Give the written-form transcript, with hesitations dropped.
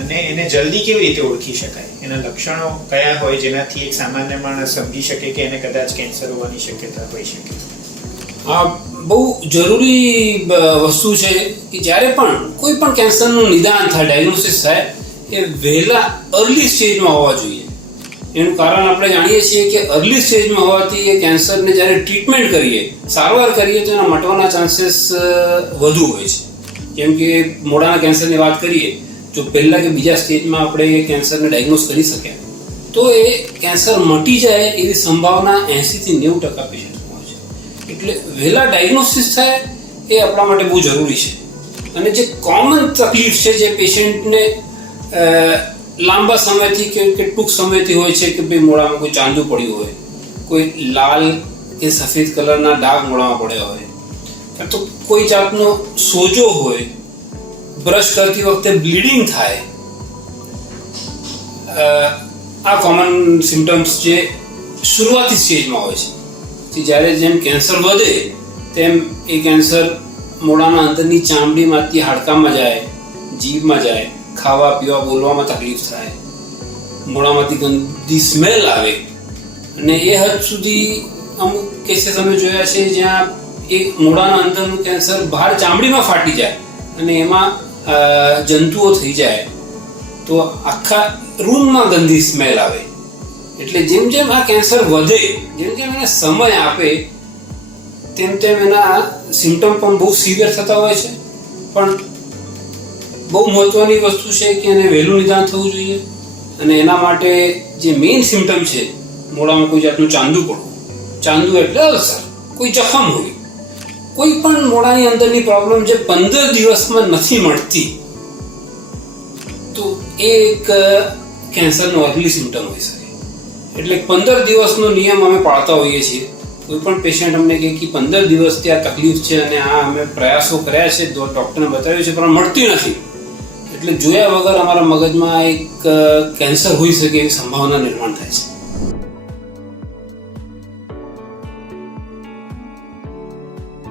અને એને જલ્દી કેવી રીતે ઓળખી શકાય? એના લક્ષણો કયા હોય જેનાથી એક સામાન્ય માણસ સમજી શકે કે એને કદાચ કેન્સર હોવાની શક્યતા હોઈ શકે? આ બહુ જરૂરી વસ્તુ છે કે જ્યારે પણ કોઈ પણ કેન્સરનું નિદાન થાય, ડાયગ્નોસિસ થાય, એ વહેલા અર્લી સ્ટેજમાં હોવા જોઈએ. એનું કારણ આપણે જાણીએ છીએ કે અર્લી સ્ટેજમાં હોવાથી એ કેન્સરને જ્યારે ટ્રીટમેન્ટ કરીએ, સારવાર કરીએ, તો એના મટવાના ચાન્સીસ વધુ હોય છે. કેમ કે મોઢાના કેન્સરની વાત કરીએ, જો પહેલા કે બીજા સ્ટેજમાં આપણે એ કેન્સરને ડાયગ્નોઝ કરી શક્યા તો એ કેન્સર મટી જાય એવી સંભાવના 80 થી 90% પેશન્ટમાં હોય છે. એટલે વહેલા ડાયગ્નોસિસ થાય એ આપણા માટે બહુ જરૂરી છે. અને જે કોમન તકલીફ છે જે પેશન્ટને લાંબા સમયથી કે ટૂંક સમયથી હોય છે કે ભાઈ મોઢામાં કોઈ ચાંદુ પડ્યું હોય, કોઈ લાલ કે સફેદ કલરના ડાઘ મોઢામાં પડ્યા હોય, તો કોઈ જાતનો સોજો હોય, બ્રશ કરતી વખતે બ્લીડિંગ થાય, આ કોમન સિમ્ટમ્સ જે શરૂઆતી સ્ટેજમાં હોય છે. જ્યારે જેમ કેન્સર વધે તેમ એ કેન્સર મોઢાના અંદરની ચામડીમાંથી હાડકામાં જાય, જીભમાં જાય, ખાવા પીવા બોલવામાં તકલીફ થાય, મોઢામાંથી ગંદી સ્મેલ આવે, અને એ હદ સુધી અમુક કેસીસ અમે જોયા છે જ્યાં એ મોઢાના અંદરનું કેન્સર બહાર ચામડીમાં ફાટી જાય અને એમાં જંતુઓ થઈ જાય તો આખા રૂમમાં ગંદી સ્મેલ આવે. એટલે જેમ જેમ આ કેન્સર વધે, જેમ જેમ એને સમય આપે, તેમ તેમ એના સિમ્ટમ પણ બહુ સિવિયર થતા હોય છે. પણ બહુ મહત્વની વસ્તુ છે કે એને વહેલું નિદાન થવું જોઈએ. અને એના માટે જે મેઇન સિમ્ટમ છે, મોઢામાં કોઈ જાતનું ચાંદુ પડવું, ચાંદુ એટલે અલ્સર, કોઈ જખમ હોય, કોઈ પણ મોઢાની અંદરની પ્રોબ્લેમ જે 15 દિવસમાં નથી મળતી, તો એ એક કેન્સરનો અર્લી સિમ્ટમ હોઈ શકે. એટલે 15 દિવસનો નિયમ અમે પાળતા હોઈએ છીએ. કોઈ પણ પેશન્ટ અમને કહે કે 15 દિવસથી આ તકલીફ છે અને આ અમે પ્રયાસો કર્યા છે, ડૉક્ટરને બતાવ્યું છે, પણ મળતી નથી, એટલે જોયા વગર અમારા મગજમાં એક કેન્સર હોઈ શકે એવી સંભાવના નિર્માણ થાય છે.